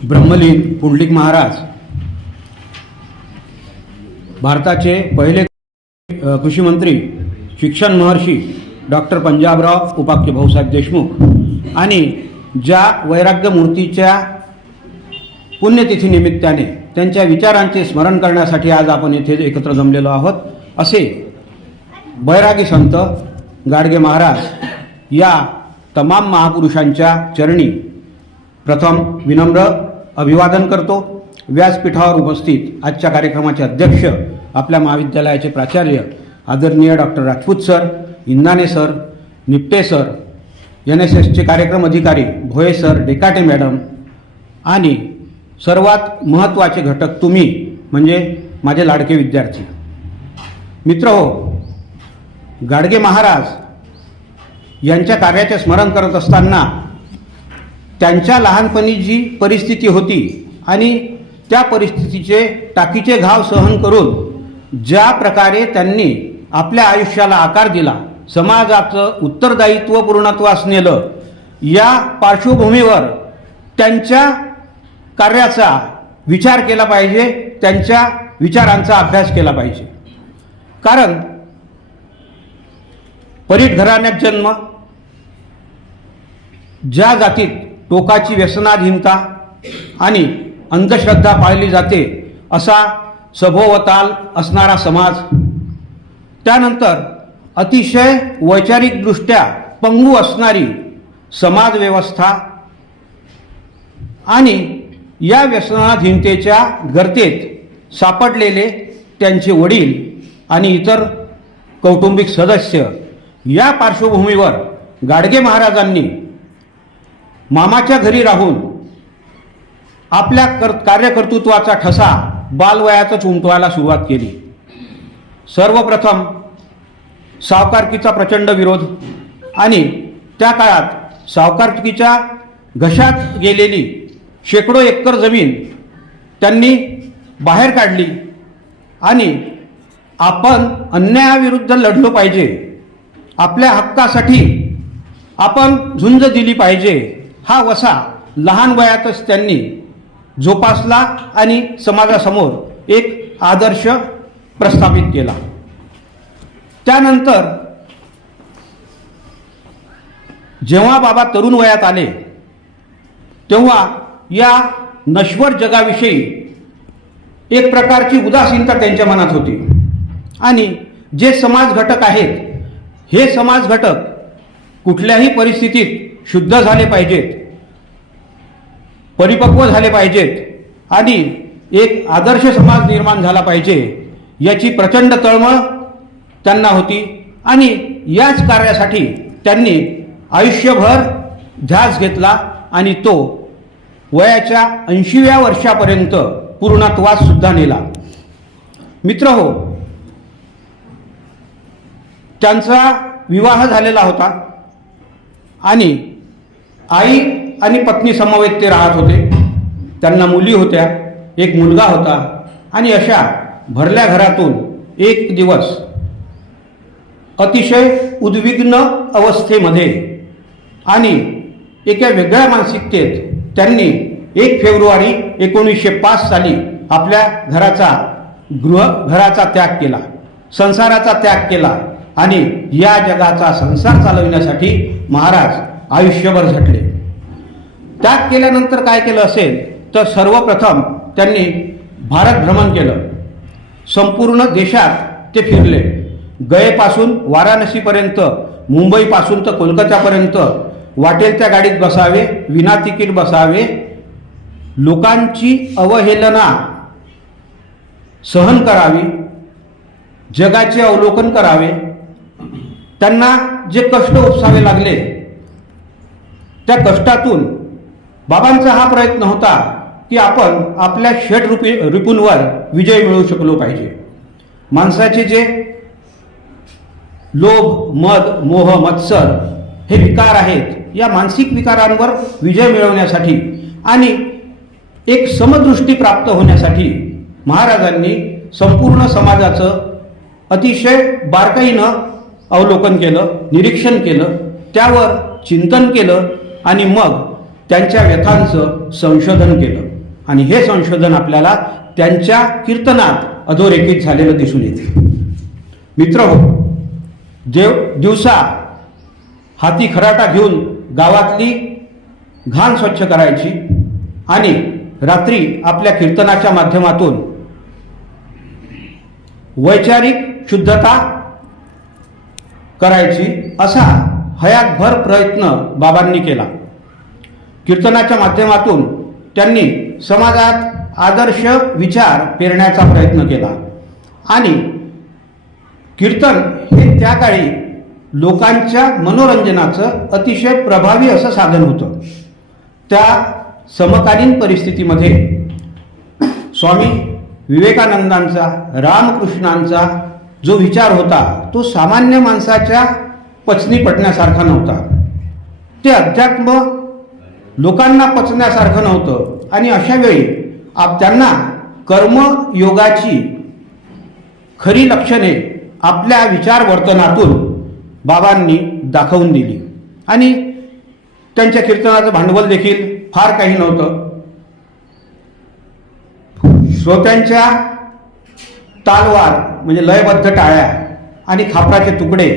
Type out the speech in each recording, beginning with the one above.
ब्रह्मलीन पुंडलिक महाराज भारताचे पहिले कृषी मंत्री, शिक्षण महर्षी डॉक्टर पंजाबराव उपाख्य भाऊसाहेब देशमुख आणि ज्या वैराग्य मूर्तीच्या पुण्यतिथीनिमित्ताने त्यांच्या विचारांचे स्मरण करण्यासाठी आज आपण येथे एकत्र जमलेलो आहोत, असे बैरागी संत गाडगे महाराज या तमाम महापुरुषांच्या चरणी प्रथम विनम्र अभिवादन करतो। व्यासपीठावर उपस्थित आजच्या कार्यक्रमाचे अध्यक्ष आपल्या महाविद्यालयाचे प्राचार्य आदरणीय डॉक्टर राजपूत सर, इंदाने सर, निपटे सर, NSSचे कार्यक्रम अधिकारी भोये सर, डेकाटे मॅडम आणि सर्वात महत्त्वाचे घटक तुम्ही म्हणजे माझे लाडके विद्यार्थी मित्रहो, गाडगे महाराज यांच्या कार्याचे स्मरण करत असताना त्यांच्या लहानपणी जी परिस्थिती होती आणि त्या परिस्थितीचे टाकीचे घाव सहन करून ज्या प्रकारे त्यांनी आपल्या आयुष्याला आकार दिला, समाजाचं उत्तरदायित्व पूर्णत्वास नेलं, या पार्श्वभूमीवर त्यांच्या कार्याचा विचार केला पाहिजे, त्यांच्या विचारांचा अभ्यास केला पाहिजे। कारण परीट घराण्यात जन्म, ज्या जातीत टोकाची व्यसनाधीनता आणि अंधश्रद्धा पाळली जाते असा सभोवताल असणारा समाज, त्यानंतर अतिशय वैचारिकदृष्ट्या पंगू असणारी समाजव्यवस्था आणि या व्यसनाधीनतेच्या गर्तेत सापडलेले त्यांचे वडील आणि इतर कौटुंबिक सदस्य, या पार्श्वभूमीवर गाडगे महाराजांनी मामाच्या घरी राहून आपल्या कार्यकर्तृत्वाचा ठसा बालवयातच उमटवायला सुरुवात केली। सर्वप्रथम सावकारकीचा प्रचंड विरोध आणि त्या काळात सावकारकीच्या घशात गेलेली शेकडो एकर जमीन त्यांनी बाहेर काढली आणि आपण अन्यायाविरुद्ध लढलो पाहिजे, आपल्या हक्कासाठी आपण झुंज दिली पाहिजे, हा वसा लहान वयातच त्यांनी जोपासला आणि समाजासमोर एक आदर्श प्रस्थापित केला। त्यानंतर जेव्हा बाबा तरुण वयात आले तेव्हा या नश्वर जगाविषयी एक प्रकारची उदासीनता त्यांच्या मनात होती आणि जे समाज घटक आहेत, हे समाज घटक कुठल्याही परिस्थितीत शुद्ध झाले पाहिजेत, परिपक्व झाले पाहिजेत आणि एक आदर्श समाज निर्माण झाला पाहिजे, याची प्रचंड तळमळ त्यांना होती आणि याच कार्यासाठी त्यांनी आयुष्यभर ध्यास घेतला आणि तो वयाच्या 80व्या वर्षापर्यंत पूर्णत्वास सुद्धा नेला। मित्रहो, त्यांचा विवाह झालेला होता आणि आई आणि पत्नी समवेत ते राहत होते। त्यांना मुली होत्या, एक मुलगा होता आणि अशा भरल्या घरातून एक दिवस अतिशय उद्विग्न अवस्थेमध्ये आणि एका वेगळ्या मानसिकतेत त्यांनी 1 फेब्रुवारी 1905 साली आपल्या घराचा त्याग केला, संसाराचा त्याग केला आणि या जगाचा संसार चालविण्यासाठी महाराज आयुष्यभर झटले। त्याग केल्यानंतर काय केलं असेल तर सर्वप्रथम त्यांनी भारत भ्रमण केलं, संपूर्ण देशात ते फिरले। गयेपासून वाराणसीपर्यंत, मुंबईपासून तर कोलकात्यापर्यंत वाटेल त्या गाडीत बसावे, विना तिकीट बसावे, लोकांची अवहेलना सहन करावी, जगाचे अवलोकन करावे, त्यांना जे कष्ट उपसावे लागले त्या कष्टातून बाबांचा हा प्रयत्न होता की आपण आपल्या षड्रिपूंवर विजय मिळवू शकलो पाहिजे। माणसाचे जे लोभ, मद, मोह, मत्सर हे विकार आहेत, या मानसिक विकारांवर विजय मिळवण्यासाठी आणि एक समदृष्टी प्राप्त होण्यासाठी महाराजांनी संपूर्ण समाजाचं अतिशय बारकाईनं अवलोकन केलं, निरीक्षण केलं, त्यावर चिंतन केलं आणि मग त्यांच्या व्यथांचं संशोधन केलं। आणि हे संशोधन आपल्याला त्यांच्या कीर्तनात अधोरेखित झालेलं दिसून येते. मित्रहो, दिवसा हाती खराटा घेऊन गावातली घाण स्वच्छ करायची आणि रात्री आपल्या कीर्तनाच्या माध्यमातून वैचारिक शुद्धता करायची, असा हयातभर प्रयत्न बाबांनी केला. कीर्तनाच्या माध्यमातून त्यांनी समाजात आदर्श विचार पेरण्याचा प्रयत्न केला आणि कीर्तन हे त्या काळी लोकांच्या मनोरंजनाचं अतिशय प्रभावी असं साधन होतं. त्या समकालीन परिस्थितीमध्ये स्वामी विवेकानंदांचा, रामकृष्णांचा जो विचार होता तो सामान्य माणसाच्या पचनी पडण्यासारखा नव्हता. ते अध्यात्म लोकांना पचण्यासारखं नव्हतं आणि अशा वेळी त्यांना कर्मयोगाची खरी लक्षणे आपल्या विचार वर्तनातून बाबांनी दाखवून दिली आणि त्यांच्या कीर्तनाचं भांडवल देखील फार काही नव्हतं. श्रोत्यांच्या तालवार म्हणजे लयबद्ध टाळ्या आणि खापराचे तुकडे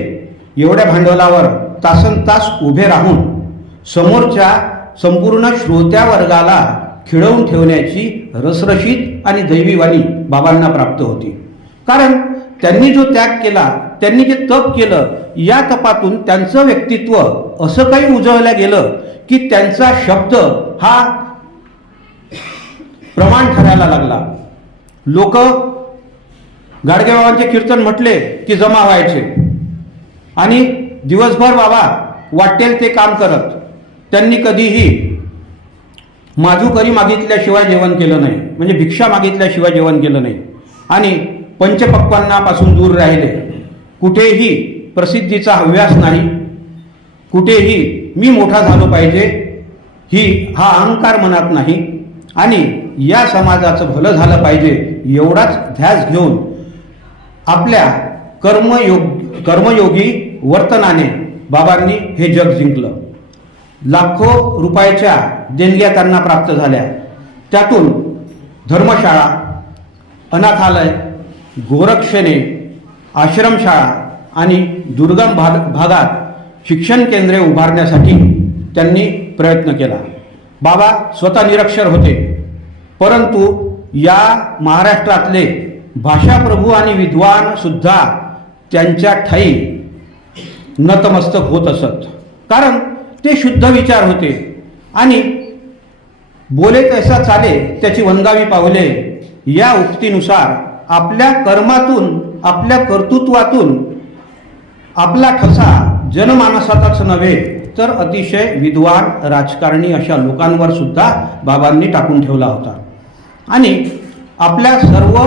एवढ्या भांडवलावर तासनतास उभे राहून समोरच्या संपूर्ण श्रोत्यावर्गाला खिळवून ठेवण्याची रसरशीत आणि दैवीवाणी बाबांना प्राप्त होती. कारण त्यांनी जो त्याग केला, त्यांनी जे तप केलं, या तपातून त्यांचं व्यक्तित्व असं काही उजळलं गेलं की त्यांचा शब्द हा प्रमाण ठरायला लागला. लोक गाडगेबाबांचे कीर्तन म्हटले की जमा व्हायचे आणि दिवसभर बाबा वाटेल ते काम करत. त्यांनी कधीही माजूकरी मागितल्याशिवाय जेवण केलं नाही, म्हणजे भिक्षा मागितल्याशिवाय जेवण केलं नाही आणि पंचपक्वान्नापासून दूर राहिले. कुठेही प्रसिद्धीचा हव्यास नाही, कुठेही मी मोठा झालो पाहिजे हा अहंकार मनात नाही आणि या समाजाचं भलं झालं पाहिजे एवढाच ध्यास घेऊन आपल्या कर्मयोगी वर्तनाने बाबांनी हे जग जिंकलं. लाखो रुपयाच्या देणग्या त्यांना प्राप्त झाल्या. त्यातून धर्मशाळा, अनाथालय, गोरक्षणे, आश्रमशाळा आणि दुर्गम भागात शिक्षण केंद्रे उभारण्यासाठी त्यांनी प्रयत्न केला. बाबा स्वतः निरक्षर होते, परंतु या महाराष्ट्रातले भाषाप्रभू आणि विद्वान सुद्धा त्यांच्या ठाई नतमस्तक होत असत. कारण ते शुद्ध विचार होते आणि बोले तैसा चाले त्याची वंदावी पावले या उक्तीनुसार आपल्या कर्मातून, आपल्या कर्तृत्वातून आपला ठसा जनमानसातच नव्हे तर अतिशय विद्वान राजकारणी अशा लोकांवर सुद्धा बाबांनी टाकून ठेवला होता. आणि आपल्या सर्व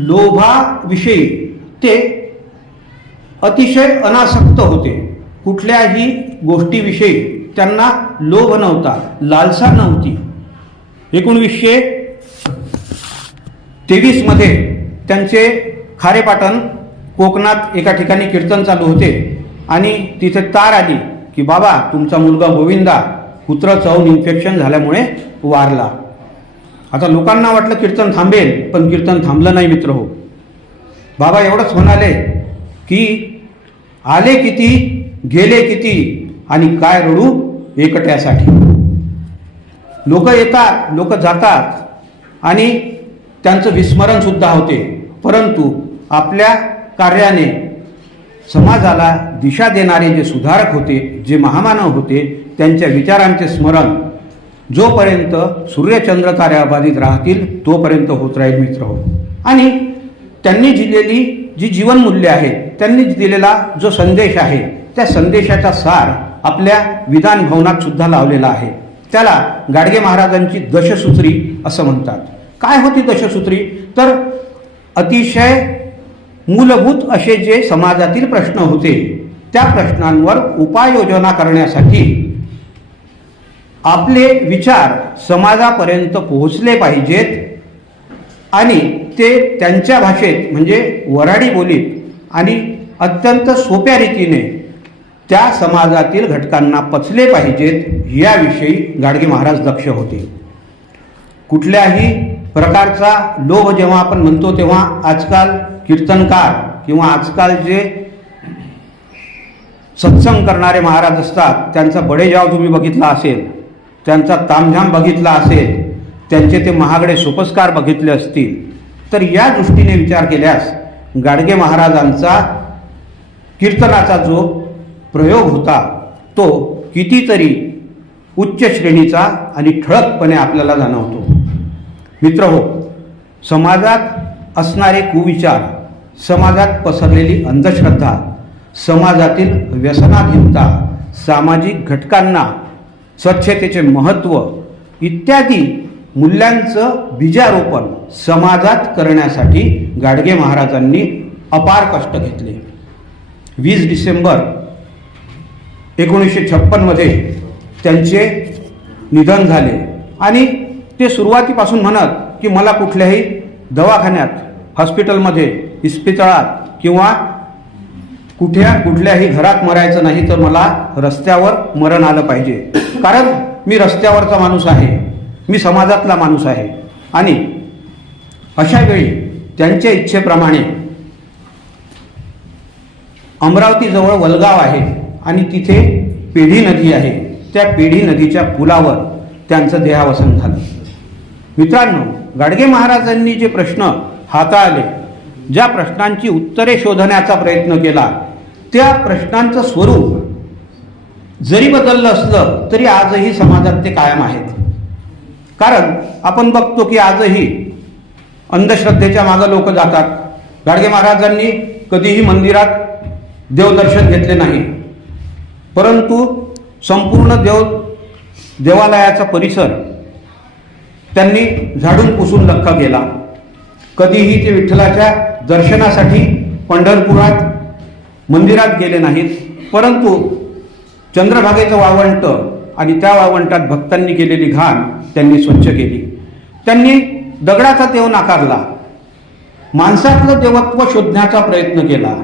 लोभाविषयी ते अतिशय अनासक्त होते. कुठल्याही गोष्टीविषयी त्यांना लोभ नव्हता, लालसा नव्हती. 1923 मध्ये त्यांचे खारेपाटण कोकणात एका ठिकाणी कीर्तन चालू होते आणि तिथे तार आली की बाबा तुमचा मुलगा गोविंदा कुत्र चावून इन्फेक्शन झाल्यामुळे वारला. आता लोकांना वाटलं कीर्तन थांबेल, पण कीर्तन थांबलं नाही. मित्र हो, बाबा एवढंच म्हणाले की आले किती गेले किती आणि काय रडू एकट्यासाठी. लोक येतात, लोक जातात आणि त्यांचं विस्मरण सुद्धा होते, परंतु आपल्या कार्याने समाजाला दिशा देणारे जे सुधारक होते, जे महामानव होते, त्यांच्या विचारांचे स्मरण जोपर्यंत सूर्यचंद्र तारे अबाधित राहतील तोपर्यंत होत राहील. मित्र हो, आणि त्यांनी दिलेली जी जीवनमूल्य आहेत, त्यांनी दिलेला जो संदेश आहे, त्या संदेशाचा सार आपल्या विधान भवनात सुद्धा लावलेला आहे. त्याला गाडगे महाराजांची दशसूत्री असं म्हणतात. काय होती दशसूत्री? तर अतिशय मूलभूत असे जे समाजातील प्रश्न होते त्या प्रश्नांवर उपाययोजना करण्यासाठी आपले विचार समाजापर्यंत पोहोचले पाहिजेत आणि ते त्यांच्या भाषेत म्हणजे वऱ्हाडी बोलीत आणि अत्यंत सोप्या रीतीने त्या समाजातील घटकांना पचले पाहिजेत याविषयी गाडगे महाराज दक्ष होते. कुठल्याही प्रकारचा लोभ जेव्हा आपण म्हणतो तेव्हा आजकाल कीर्तनकार किंवा आजकाल जे सत्संग करणारे महाराज असतात त्यांचा बडेजाव तुम्ही बघितला असेल, त्यांचा तामझाम बघितला असेल, त्यांचे ते महागडे सोपस्कार बघितले असतील, तर या दृष्टीने विचार केल्यास गाडगे महाराजांचा कीर्तनाचा जो प्रयोग होता तो कितीतरी उच्च श्रेणीचा आणि ठळकपणे आपल्याला जाणवतो. मित्रहो, समाजात असणारे कुविचार, समाजात पसरलेली अंधश्रद्धा, समाजातील व्यसनाधीनता, सामाजिक घटकांना स्वच्छतेचे महत्त्व इत्यादी मूल्यांचं बीजारोपण समाजात करण्यासाठी गाडगे महाराजांनी अपार कष्ट घेतले. 20 डिसेंबर 1956 मध्ये त्यांचे निधन झाले आणि ते सुरुवातीपासून म्हणत की मला कुठल्याही दवाखान्यात, हॉस्पिटलमध्ये, इस्पितळात किंवा कुठल्याही घरात मरायचं नाही, तर मला रस्त्यावर मरण आलं पाहिजे, कारण मी रस्त्यावरचा माणूस आहे, मी समाजातला माणूस आहे. आणि अशा वेळी त्यांच्या इच्छेप्रमाणे अमरावतीजवळ वलगाव आहे आणि तिथे पेढी नदी आहे, त्या पेढी नदीच्या पुलावर त्यांचं देहावसन झालं. मित्रांनो, गाडगे महाराजांनी जे प्रश्न हाताळले, ज्या प्रश्नांची उत्तरे शोधण्याचा प्रयत्न केला, त्या प्रश्नांचं स्वरूप जरी बदललं असलं तरी आजही समाजात ते कायम आहेत. कारण आपण बघतो की आजही अंधश्रद्धेच्या मागं लोक जातात. गाडगे महाराजांनी कधीही मंदिरात देवदर्शन घेतले नाही, परंतु संपूर्ण देवालयाचा परिसर त्यांनी झाडून पुसून लख्ख केला. कधीही ते विठ्ठलाच्या दर्शनासाठी पंढरपुरात मंदिरात गेले नाहीत, परंतु चंद्रभागेचं वाळवंट आणि त्या वाळवंटात भक्तांनी केलेली घाण त्यांनी स्वच्छ केली. त्यांनी दगडाचा देव नाकारला, माणसातलं देवत्व शोधण्याचा प्रयत्न केला.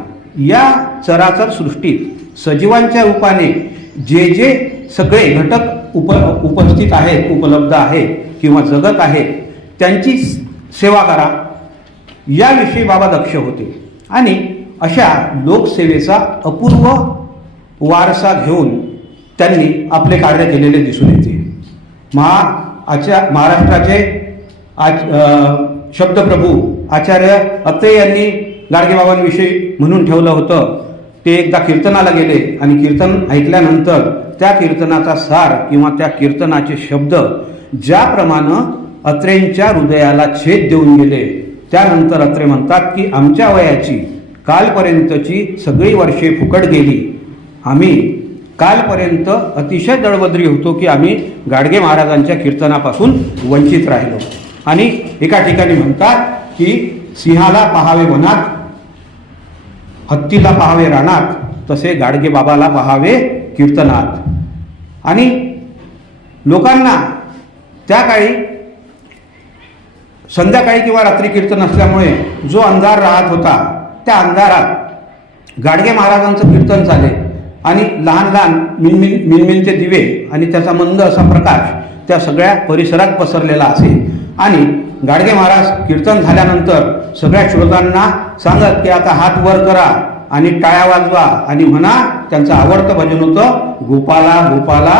या चराचर सृष्टीत सजीवांच्या रूपाने जे जे सगळे घटक उपस्थित आहेत, उपलब्ध आहेत किंवा जगत आहेत, त्यांची सेवा करा याविषयी बाबा दक्ष होते. आणि अशा लोकसेवेचा अपूर्व वारसा घेऊन त्यांनी आपले कार्य केलेले दिसून येते. महाराष्ट्राचे शब्दप्रभू आचार्य अत्रे यांनी गाडगेबाबांविषयी म्हणून ठेवलं होतं, ते एकदा कीर्तनाला गेले आणि कीर्तन ऐकल्यानंतर त्या कीर्तनाचा सार किंवा त्या कीर्तनाचे शब्द ज्याप्रमाणे अत्रेंच्या हृदयाला छेद देऊन गेले, त्यानंतर अत्रे म्हणतात की आमच्या वयाची कालपर्यंतची सगळी वर्षे फुकट गेली. आम्ही कालपर्यंत अतिशय दळबद्री होतो की आम्ही गाडगे महाराजांच्या कीर्तनापासून वंचित राहिलो. आणि एका ठिकाणी म्हणतात की सिंहाला पहावे वनात, हत्तीला पहावे रानात, तसे गाडगे बाबाला पहावे कीर्तनात. आणि लोकांना त्या काळी संध्याकाळी किंवा रात्री कीर्तन असल्यामुळे जो अंधार राहत होता, त्या अंधारात गाडगे महाराजांचं कीर्तन चाले आणि लहान लहान मिनमिनते दिवे आणि त्याचा मंद असा प्रकाश त्या सगळ्या परिसरात पसरलेला असे. आणि गाडगे महाराज कीर्तन झाल्यानंतर सगळ्या श्रोतांना सांगत की आता हात वर करा आणि टाळ्या वाजवा आणि म्हणा, त्यांचं आवडतं भजन होतं, गोपाला गोपाला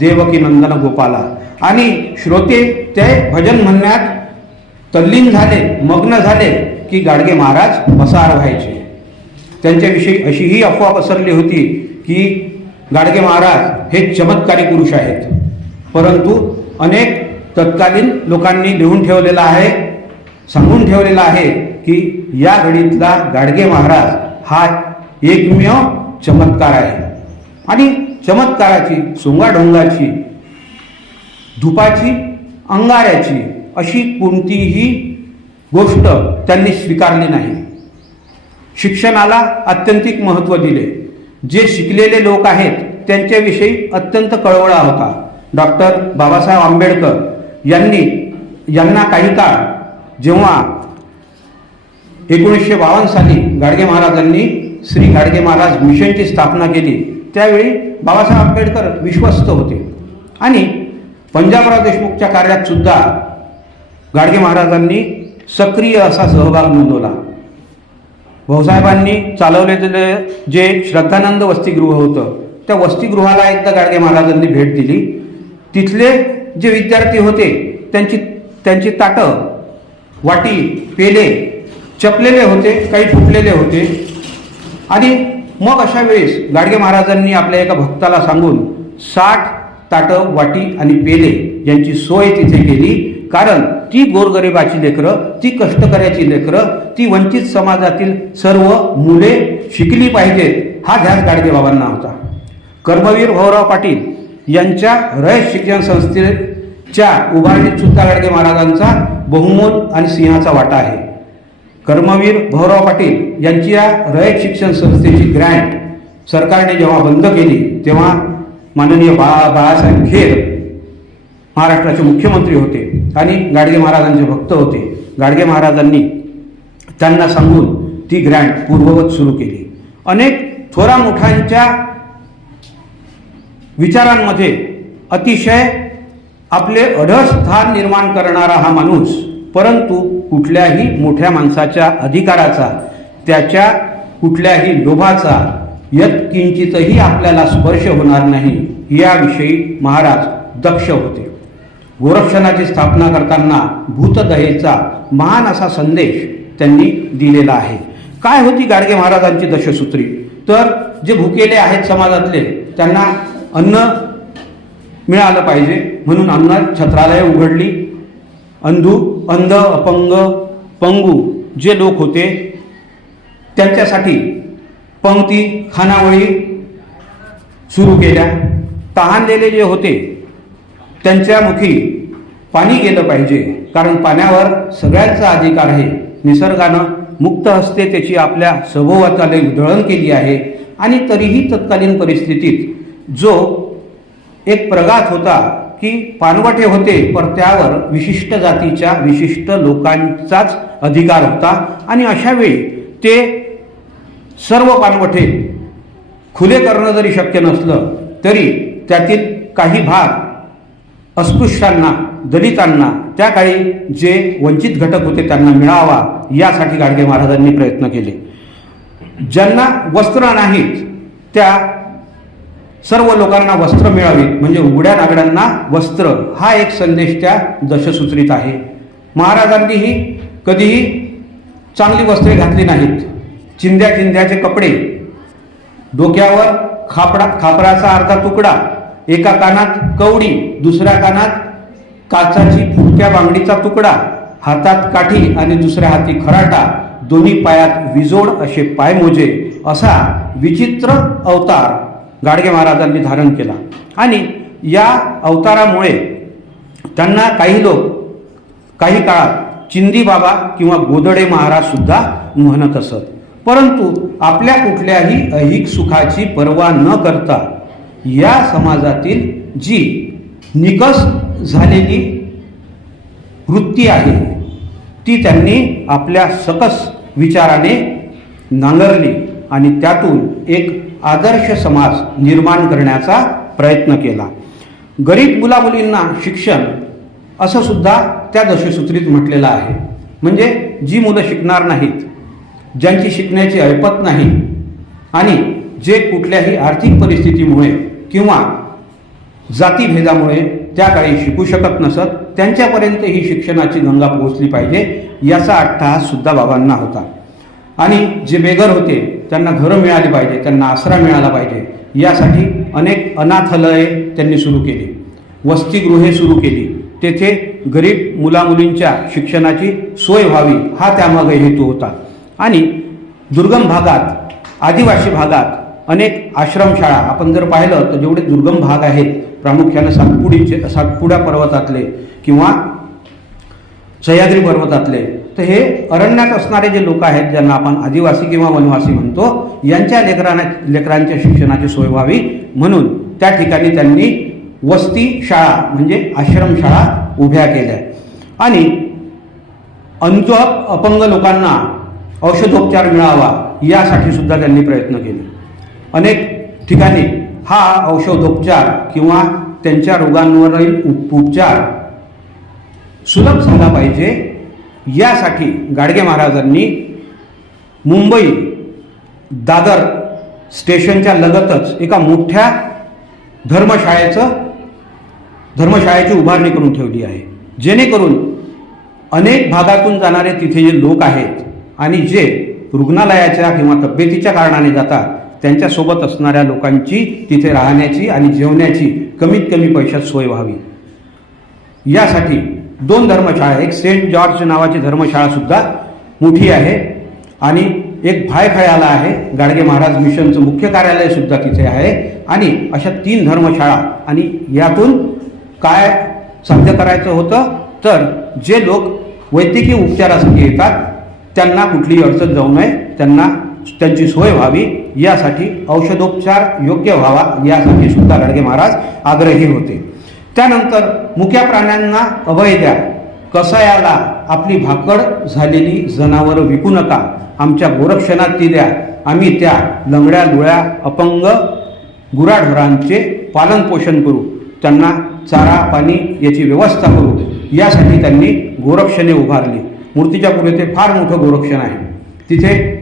देवकी नंदन गोपाला. आणि श्रोते ते भजन म्हणण्यात तल्लीन झाले, मग्न झाले की गाडगे महाराज पसार व्हायचे. त्यांच्याविषयी अशीही अफवा पसरली होती की गाडगे महाराज हे चमत्कारी पुरुष आहेत. परंतु अनेक तत्कालीन लोकांनी लिहून ठेवलेलं आहे, सांगून ठेवलेलं आहे की या घडीतला गाडगे महाराज हा एकमेव चमत्कार आहे. आणि चमत्काराची, सोंगाढोंगाची, धुपाची, अंगाऱ्याची अशी कोणतीही गोष्ट त्यांनी स्वीकारली नाही. शिक्षणाला अत्यंतिक महत्त्व दिले. जे शिकलेले लोक आहेत त्यांच्याविषयी अत्यंत कळवळा होता. डॉक्टर बाबासाहेब आंबेडकर यांना काही काळ जेव्हा 1952 साली गाडगे महाराजांनी श्री गाडगे महाराज मिशनची स्थापना केली, त्यावेळी बाबासाहेब आंबेडकर विश्वस्त होते आणि पंजाबराव देशमुखच्या कार्यात सुद्धा गाडगे महाराजांनी सक्रिय असा सहभाग नोंदवला. भाऊसाहेबांनी चालवलेले जे श्रद्धानंद वसतिगृह होतं, त्या वसतिगृहाला एकदा गाडगे महाराजांनी भेट दिली. तिथले जे विद्यार्थी होते त्यांची ताटं, वाटी, पेले चपलेले होते, काही फुटलेले होते. आणि मग अशा वेळेस गाडगे महाराजांनी आपल्या एका भक्ताला सांगून 60 ताटं, वाटी आणि पेले यांची सोय तिथे केली. कारण ती गोरगरिबाची लेकरं, ती कष्टकऱ्याची लेकरं, ती वंचित समाजातील सर्व मुले शिकली पाहिजेत, हा ध्यास गाडगे बाबांना होता. कर्मवीर भाऊराव पाटील यांच्या रयत शिक्षण संस्थेच्या उभारणीत सुद्धा गाडगे महाराजांचा बहुमोल आणि सिंहाचा वाटा आहे. कर्मवीर भाऊराव पाटील यांची या रयत शिक्षण संस्थेची ग्रँट सरकारने जेव्हा बंद केली, तेव्हा माननीय बाळासाहेब खेर महाराष्ट्राचे मुख्यमंत्री होते आणि गाडगे महाराजांचे भक्त होते. गाडगे महाराजांनी त्यांना सांगून ती ग्रँट पूर्ववत सुरू केली. अनेक थोरा मोठ्यांच्या विचारांमध्ये अतिशय आपले अढळ स्थान निर्माण करणारा हा माणूस, परंतु कुठल्याही मोठ्या माणसाच्या अधिकाराचा, त्याच्या कुठल्याही लोभाचा यत्किंचितही आपल्याला स्पर्श होणार नाही, याविषयी महाराज दक्ष होते. गोरक्षणाची स्थापना करताना भूतदयेचा महान असा संदेश त्यांनी दिलेला आहे. काय होती गाडगे महाराजांची दशसूत्री? तर जे भुकेले आहेत समाजातले, त्यांना अन्न मिळालं पाहिजे म्हणून अन्न छत्रालय उघडली. अंध, अपंग, पंगू जे लोक होते त्यांच्यासाठी पंक्ती, खानावळी सुरू केल्या. तहानलेले जे होते त्यांच्या मुखी पाणी गेलं पाहिजे, कारण पाण्यावर सगळ्यांचा अधिकार आहे. निसर्गानं मुक्त हस्ते त्याची आपल्या सभोवताली उधळण केली आहे. आणि तरीही तत्कालीन परिस्थितीत जो एक प्रघात होता की पानवटे होते, पण त्यावर विशिष्ट जातीच्या विशिष्ट लोकांचाच अधिकार होता. आणि अशा वेळी ते सर्व पानवटे खुले करणं जरी शक्य नसलं, तरी त्यातील काही भाग अस्पृश्यांना, दलितांना, त्या काळी जे वंचित घटक होते त्यांना मिळावा, यासाठी गाडगे महाराजांनी प्रयत्न केले. ज्यांना वस्त्र नाहीत त्या सर्व लोकांना वस्त्र मिळावीत, म्हणजे उघड्या नागड्यांना वस्त्र, हा एक संदेश त्या दशसूत्रीत आहे. महाराजांनीही कधीही चांगली वस्त्रे घातली नाहीत. चिंध्याचे कपडे, डोक्यावर खापराचा अर्धा तुकडा, एका कानात कवडी, दुसऱ्या कानात काचाची फुटक्या बांगडीचा तुकडा, हातात काठी आणि दुसऱ्या हाती खराटा, दोन्ही पायात विजोड असे पायमोजे, असा विचित्र अवतार गाडगे महाराजांनी धारण केला. आणि या अवतारामुळे त्यांना काही लोक काही काळात चिंदी बाबा किंवा गोदडे महाराज सुद्धा म्हणत असत. परंतु आपल्या कुठल्याही ऐहिक सुखाची पर्वा न करता या समाजातील जी निकस झालेली वृत्ती आहे ती त्यांनी आपल्या सकस विचाराने नांगरली आणि त्यातून एक आदर्श समाज निर्माण करण्याचा प्रयत्न केला. गरीब मुलामुलींना शिक्षण असं सुद्धा त्या दशसूत्रीत म्हटलेलं आहे. म्हणजे जी मुलं शिकणार नाहीत, ज्यांची शिकण्याची ऐपत नाही आणि जे कुठल्याही आर्थिक परिस्थितीमुळे किंवा जातीभेदामुळे त्या काळी शिकू शकत नसत, त्यांच्यापर्यंत ही शिक्षणाची गंगा पोहोचली पाहिजे, याचा अट्टहास सुद्धा बाबांना होता. आणि जे बेघर होते त्यांना घरं मिळाली पाहिजे, त्यांना आसरा मिळाला पाहिजे, यासाठी अनेक अनाथालये त्यांनी सुरू केली, वसतिगृहे सुरू केली. तेथे गरीब मुलामुलींच्या शिक्षणाची सोय व्हावी, हा त्यामागे हेतू होता. आणि दुर्गम भागात, आदिवासी भागात अनेक आश्रमशाळा आपण जर पाहिलं तर जेवढे दुर्गम भाग आहेत, प्रामुख्याने सातपुडा पर्वतातले किंवा सह्याद्री पर्वतातले, तर हे अरण्यात असणारे जे लोक आहेत, ज्यांना आपण आदिवासी किंवा वनवासी म्हणतो, यांच्या लेकरांच्या शिक्षणाची सोय व्हावी म्हणून त्या ठिकाणी त्यांनी वस्ती शाळा म्हणजे आश्रमशाळा उभ्या केल्या. आणि अंध अपंग लोकांना औषधोपचार मिळावा यासाठी सुद्धा त्यांनी प्रयत्न केले. अनेक ठिकाणी हा औषधोपचार किंवा त्यांच्या रोगांवरील उपचार सुलभ झाला पाहिजे यासाठी गाडगे महाराजांनी मुंबई दादर स्टेशनच्या लगतच एका मोठ्या धर्मशाळेची उभारणी करून ठेवली आहे, जेणेकरून अनेक भागातून जाणारे तिथे जे लोक आहेत आणि जे रुग्णालयाच्या किंवा तब्येतीच्या कारणाने जातात त्यांच्यासोबत असणाऱ्या लोकांची तिथे राहण्याची आणि जेवण्याची कमीत कमी पैशात सोय व्हावी यासाठी 2 धर्मशाळा, एक सेंट जॉर्ज नावाची धर्मशाळा सुद्धा मोठी आहे आणि एक भायखळ्याला आहे, गाडगे महाराज मिशनचं मुख्य कार्यालय सुद्धा तिथे आहे आणि अशा 3 धर्मशाळा. आणि यातून काय साध्य करायचं होतं तर जे लोक वैद्यकीय उपचारासाठी येतात त्यांना कुठलीही अडचण जाऊ नये, त्यांची सोय व्हावी यासाठी औषधोपचार योग्य व्हावा यासाठी सुद्धा गाडगे महाराज आग्रही होते. त्यानंतर मुक्या प्राण्यांना अभय द्या, कसायाला आपली भाकड झालेली जनावरं विकू नका, आमच्या गोरक्षणात ती द्या, आम्ही त्या लंगड्या लुळ्या अपंग गुराढोरांचे पालनपोषण करू, त्यांना चारा पाणी याची व्यवस्था करू यासाठी त्यांनी गोरक्षणे उभारली. मूर्तिजापूर येथे फार मोठं गोरक्षण आहे. तिथे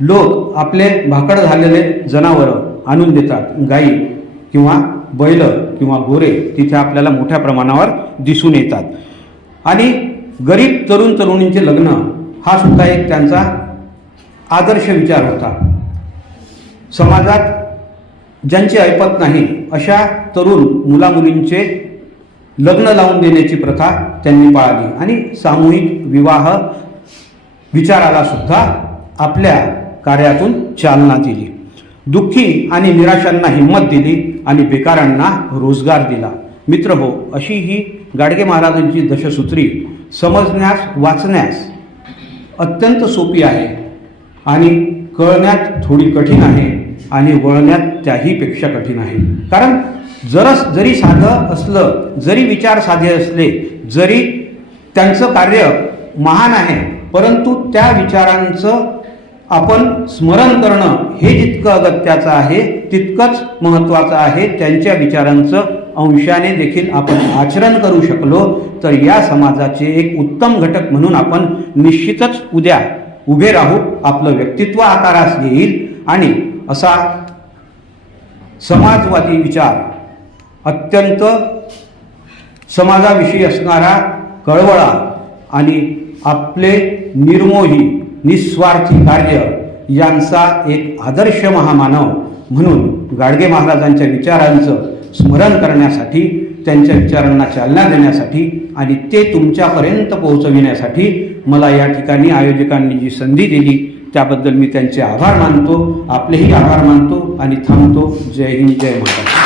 लोक आपले भाकड झालेले जनावरं आणून देतात, गाई किंवा बैल किंवा गोरे तिथे आपल्याला मोठ्या प्रमाणावर दिसून येतात. आणि गरीब तरुण तरुणींचे लग्न हा सुद्धा एक त्यांचा आदर्श विचार होता. समाजात ज्यांची ऐपत नाही अशा तरुण मुलामुलींचे लग्न लावून देण्याची प्रथा त्यांनी पाळली आणि सामूहिक विवाह विचाराला सुद्धा आपल्या कार्यातून चालना दिली. दुःखी आणि निराशांना हिंमत दिली आणि बेकारांना रोजगार दिला. मित्र हो, अशी ही गाडगे महाराजांची दशसूत्री समजण्यास वाचण्यास अत्यंत सोपी आहे आणि कळण्यात थोडी कठीण आहे आणि वळण्यात त्याहीपेक्षा कठीण आहे. कारण जरी साधं असलं, जरी विचार साधे असले, जरी त्यांचं कार्य महान आहे, परंतु त्या विचारांचं आपण स्मरण करणं हे जितकं अगत्याचं आहे तितकंच महत्त्वाचं आहे. त्यांच्या विचारांचं अंशाने देखील आपण आचरण करू शकलो तर या समाजाचे एक उत्तम घटक म्हणून आपण निश्चितच उद्या उभे राहू, आपलं व्यक्तित्व आकारास येईल आणि असा समाजवादी विचार, अत्यंत समाजाविषयी असणारा कळवळा आणि आपले निर्मोही निस्वार्थी कार्य यांचा एक आदर्श महामानव म्हणून गाडगे महाराजांच्या विचारांचं स्मरण करण्यासाठी, त्यांच्या विचारांना चालना देण्यासाठी आणि ते तुमच्यापर्यंत पोहोचविण्यासाठी मला या ठिकाणी आयोजकांनी जी संधी दिली त्याबद्दल मी त्यांचे आभार मानतो, आपलेही आभार मानतो आणि थांबतो. जय हिंद, जय महाराष्ट्र.